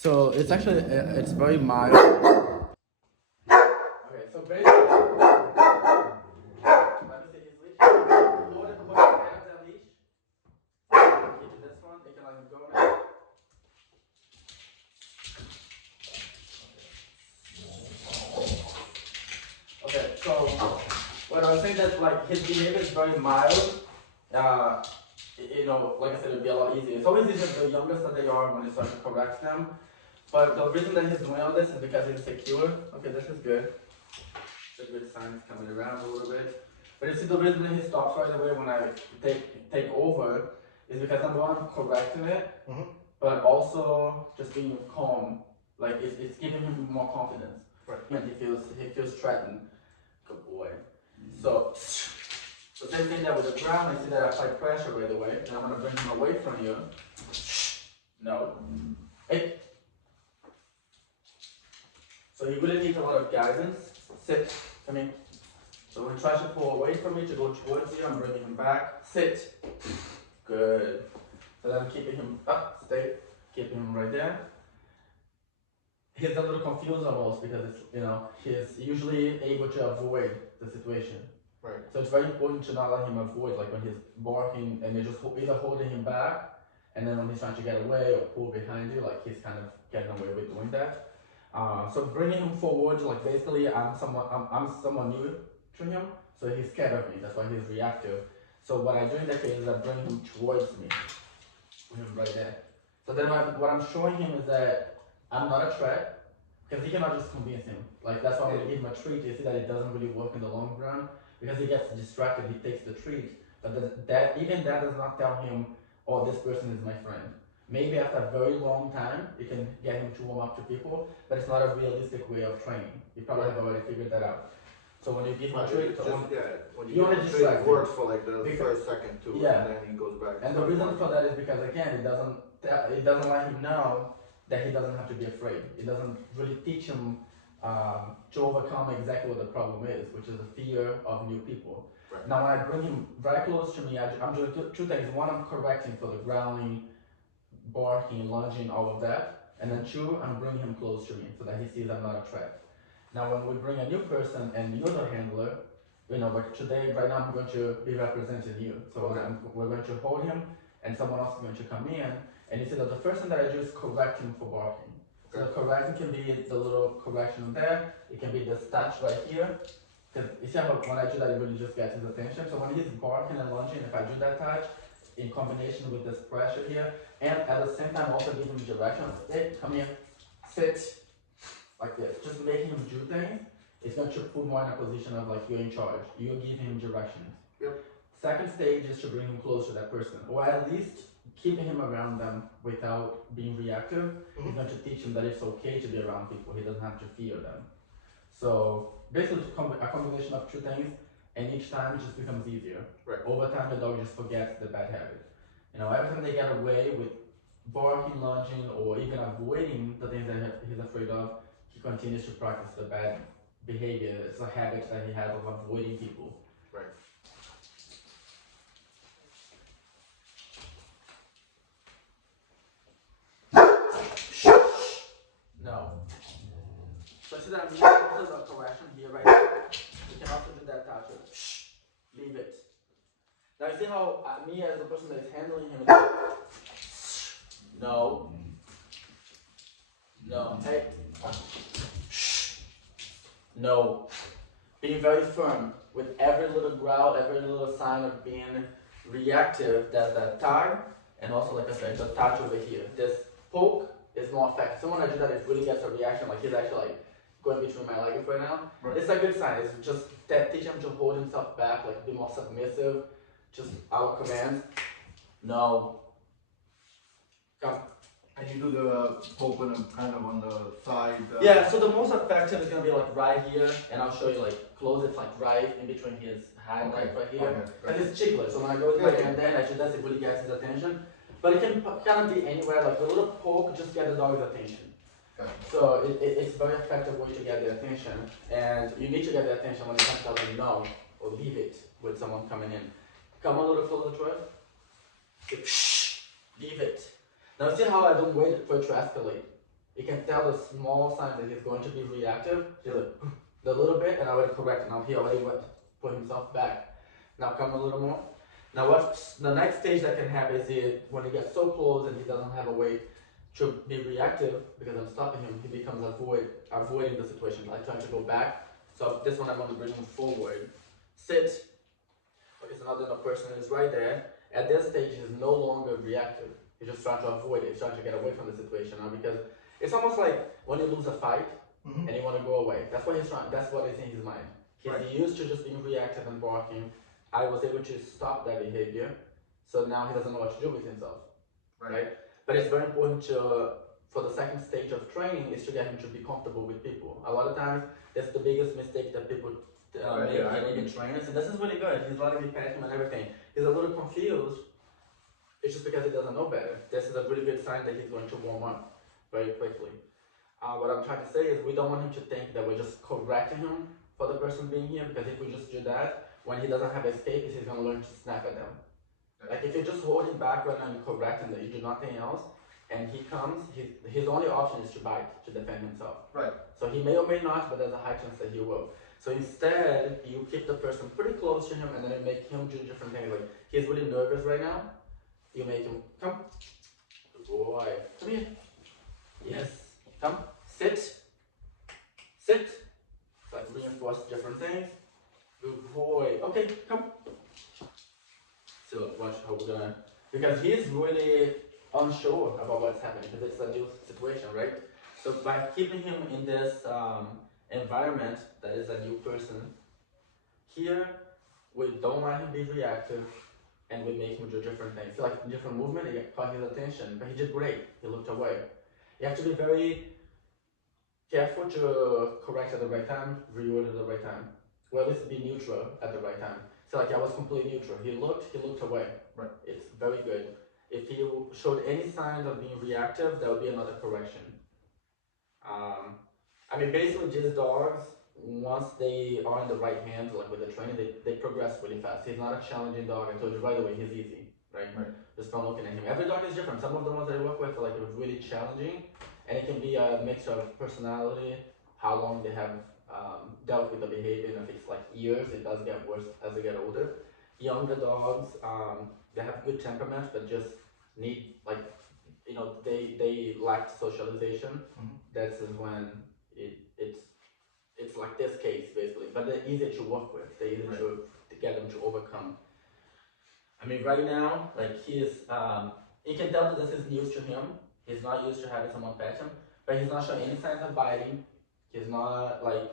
So it's actually, it's very mild. Okay, so basically, let me see his leash. Hold it out of that leash. Keep it this one. You can let him go now. Okay, so when I was saying that like his behavior is very mild, uh, you know, like I said, it'd be a lot easier. It's always easier the youngest that they are when you start to correct them. But the reason that he's doing all this is because he's secure. Okay, this is good. The good signs coming around a little bit. But you see, the reason that he stops right away when I take over is because number one, I'm correcting it, but also just being calm. Like it's giving him more confidence. Right. And he feels threatened. Good boy. So same thing that with the ground, I see that I apply pressure right away, and I'm gonna bring him away from you. No. Hey. So he really needs a lot of guidance. Sit. Come in. So when he tries to pull away from me to go towards you, I'm bringing him back. Sit. Good. So then I'm keeping him up. Stay. Keeping him right there. He's a little confused almost because it's, you know, he's usually able to avoid the situation. Right. So it's very important to not let him avoid, like when he's barking and you're just either holding him back, and then when he's trying to get away or pull behind you, like he's kind of getting away with doing that. So bringing him forward, like basically I'm someone new to him, so he's scared of me. That's why he's reactive. So what I do in that case is I bring him towards me, bring him right there. So then what I'm showing him is that I'm not a threat, because he cannot just convince him. Like that's why when you give him a treat, you see that it doesn't really work in the long run, because he gets distracted, he takes the treat, but even that does not tell him, oh, this person is my friend. Maybe after a very long time, you can get him to warm up to people, but it's not a realistic way of training. You probably have already figured that out. So when you give him a treat, when you give him a treat, it works for like the first second too, and then he goes back. And the reason for that is because again, it doesn't let him know that he doesn't have to be afraid. It doesn't really teach him to overcome exactly what the problem is, which is the fear of new people. Right. Now when I bring him very close to me, I'm doing two things. One, I'm correcting for the growling, barking, lunging, all of that. And then two, I'm bringing him close to me so that he sees I'm not a threat. Now when we bring a new person and you're the handler, you know, like today, right now I'm going to be representing you. So we're going to hold him and someone else is going to come in. And you see that the first thing that I do is correct him for barking. So the correcting can be the little correction there. It can be this touch right here. Because you see how when I do that, it really just gets his attention. So when he's barking and lunging, if I do that touch, in combination with this pressure here, and at the same time also give him direction, hey, come here, sit, like this. Just making him do things, it's going to put more in a position of like you're in charge. You're giving him directions. Yep. Second stage is to bring him close to that person, or at least keeping him around them without being reactive. Is going to teach him that it's okay to be around people. He doesn't have to fear them. So basically a combination of two things, and each time it just becomes easier. Right. Over time the dog just forgets the bad habit. You know, every time they get away with barking, lunging, or even avoiding the things that he's afraid of, he continues to practice the bad behavior. It's a habit that he has of avoiding people. Right. No. So see that I'm using also a correction here right now. You can also do that touch. Shh. Leave it. Now you see how me as the person that is handling him is no. No. Hey. Shh. No. Being very firm with every little growl, every little sign of being reactive. That's that tug, and also like I said, the touch over here. This poke is more effective. So when I do that, it really gets a reaction. Like he's actually like going between my legs right now. Right. It's a good sign. It's just that teach him to hold himself back, like be more submissive. Just our commands. No. Come. And you do the poke when I'm kind of on the side. Yeah, so the most effective is going to be like right here, and I'll show you like close it like right in between his hand, like right here. And it's cheeklet, so when I go with my hand then, actually that's it really gets his attention. But it can kind of be anywhere, like the little poke just get the dog's attention. So it's a very effective way to get their attention, and you need to get their attention when you can tell them no, or leave it with someone coming in. Come a little closer to it. Shh, leave it. Now see how I don't wait for it to escalate. You can tell the small signs that he's going to be reactive. Just a little bit, and I already correct. Now he already went put himself back. Now come a little more. Now what's the next stage that can happen is when he gets so close and he doesn't have a way to be reactive because I'm stopping him, he becomes avoiding the situation, like trying to go back. So this one I'm going to bring him forward. Sit. Okay, so now the person is right there. At this stage he's no longer reactive. He's just trying to avoid it, he's trying to get away from the situation now, because it's almost like when you lose a fight and you want to go away. That's what he's trying, that's what is in his mind. He's used to just being reactive and barking. I was able to stop that behavior, so now he doesn't know what to do with himself, right? But it's very important for the second stage of training is to get him to be comfortable with people. A lot of times, that's the biggest mistake that people make in trainers, and this is really good. He's letting me pet him and everything. He's a little confused. It's just because he doesn't know better. This is a really good sign that he's going to warm up very quickly. What I'm trying to say is we don't want him to think that we're just correcting him for the person being here, because if we just do that, when he doesn't have escape, he's going to learn to snap at them. Like if you just hold him back right now and correct him that you do nothing else, and he comes, his only option is to bite, to defend himself. Right. So he may or may not, but there's a high chance that he will. So instead, you keep the person pretty close to him, and then you make him do different things. Like he's really nervous right now. You make him come. Good boy. Come here. Yes. Come. Sit. Sit. So I reinforce different things. Good boy. Okay, come. So watch how we're gonna, because he's really unsure about what's happening because it's a new situation, right? So by keeping him in this environment that is a new person, here we don't let him be reactive and we make him do different things. So like different movement, it caught his attention, but he did great. He looked away. You have to be very careful to correct at the right time, reward at the right time. Well, at least be neutral at the right time. So like I was completely neutral. He looked away. Right. It's very good. If he showed any signs of being reactive, that would be another correction. I mean, basically these dogs, once they are in the right hands, like with the training, they progress really fast. He's not a challenging dog. I told you right away, he's easy, right? Just from looking at him. Every dog is different. Some of the ones that I work with are like really challenging, and it can be a mixture of personality, how long they have dealt with the behavior, and if it's like years, it does get worse as they get older. Younger dogs, they have good temperament, but just need like, you know, they lack socialization. This is when it's like this case basically, but they're easy to work with. They're easy to get them to overcome. I mean, right now, like he is, you can tell that this is news to him. He's not used to having someone pet him, but he's not showing any signs of biting. He's not like,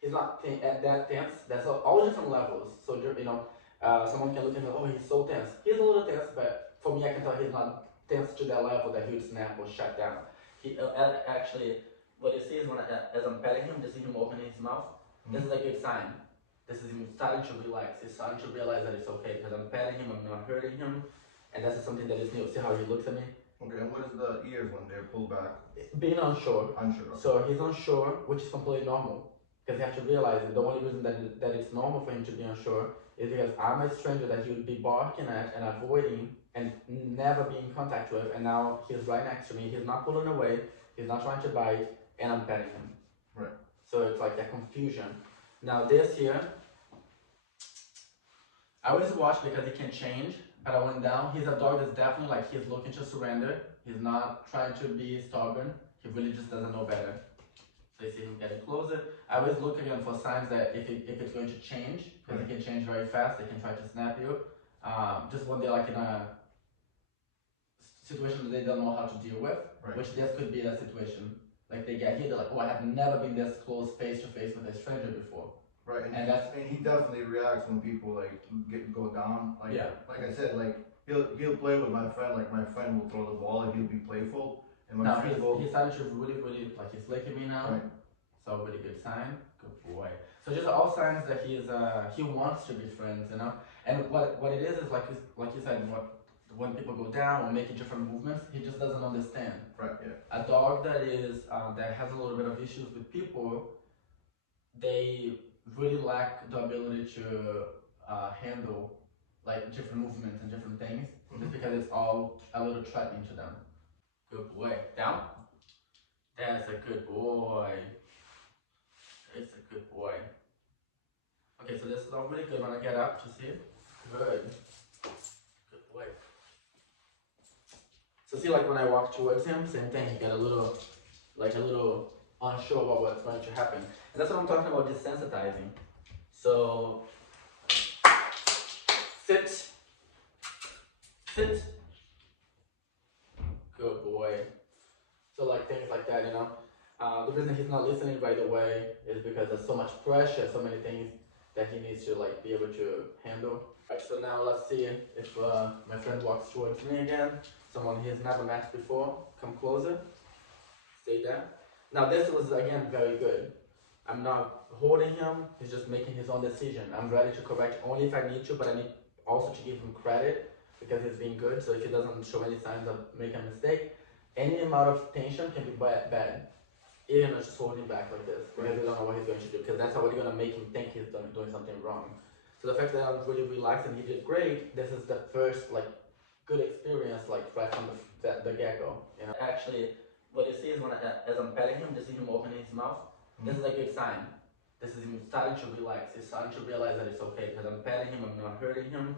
he's not at that tense. There's all different levels. So, you know, someone can look at him, oh, he's so tense. He's a little tense, but for me, I can tell he's not tense to that level that he would snap or shut down. He actually, what you see is when as I'm petting him, to see him open his mouth, this is a good sign. This is him starting to relax. He's starting to realize that it's okay because I'm petting him, I'm not hurting him, and that's something that is new. See how he looks at me? Okay, and what is the ears when they're pulled back? Being unsure. Unsure. Okay. So he's unsure, which is completely normal. Because you have to realize that the only reason that it's normal for him to be unsure is because I'm a stranger that he would be barking at and avoiding and never be in contact with, and now he's right next to me. He's not pulling away, he's not trying to bite, and I'm petting him. Right. So it's like that confusion. Now this here, I always watch because it can change, but I went down. He's a dog that's definitely like he's looking to surrender. He's not trying to be stubborn. He really just doesn't know better. So you see him getting closer. I always look again for signs that if it's going to change, because it can change very fast. They can try to snap you. Just when they're like in a situation that they don't know how to deal with, which this could be that situation. Like they get here, they're like, oh, I have never been this close face to face with a stranger before. Right, and he definitely reacts when people like go down. Like like I said, like he'll play with my friend. Like my friend will throw the ball and he'll be playful. And my friend he's starting to really like he's licking me now. Right. So really good sign. Good boy. So just all signs that he wants to be friends, you know. And what it is like you said, when people go down or making different movements, he just doesn't understand. Right. Yeah. A dog that is that has a little bit of issues with people, they really lack the ability to handle like different movements and different things, just because it's all a little threatening to them. Good boy. Down. That's a good boy. It's a good boy. Okay, so this is all really good when I get up to see it. Good. Good boy. So see, like when I walk towards him, same thing, he got a little unsure about what's going to happen. And that's what I'm talking about, desensitizing. So, sit. Sit. Good boy. So like things like that, you know. The reason he's not listening right away is because there's so much pressure, so many things that he needs to like be able to handle. Right, so now let's see if my friend walks towards me again. Someone he's never met before. Come closer. Stay there. Now this was again very good. I'm not holding him. He's just making his own decision. I'm ready to correct only if I need to, but I need also to give him credit because he's being good. So if he doesn't show any signs of making a mistake, any amount of tension can be bad. Even just holding back like this, because you don't know what he's going to do, because that's how you're going to make him think he's doing something wrong. So the fact that I was really relaxed and he did great, this is the first like good experience like right from the get-go. You know? Actually, what you see is when as I'm petting him, this is him opening his mouth. This is a good sign. This is him starting to relax. He's starting to realize that it's okay because I'm petting him, I'm not hurting him.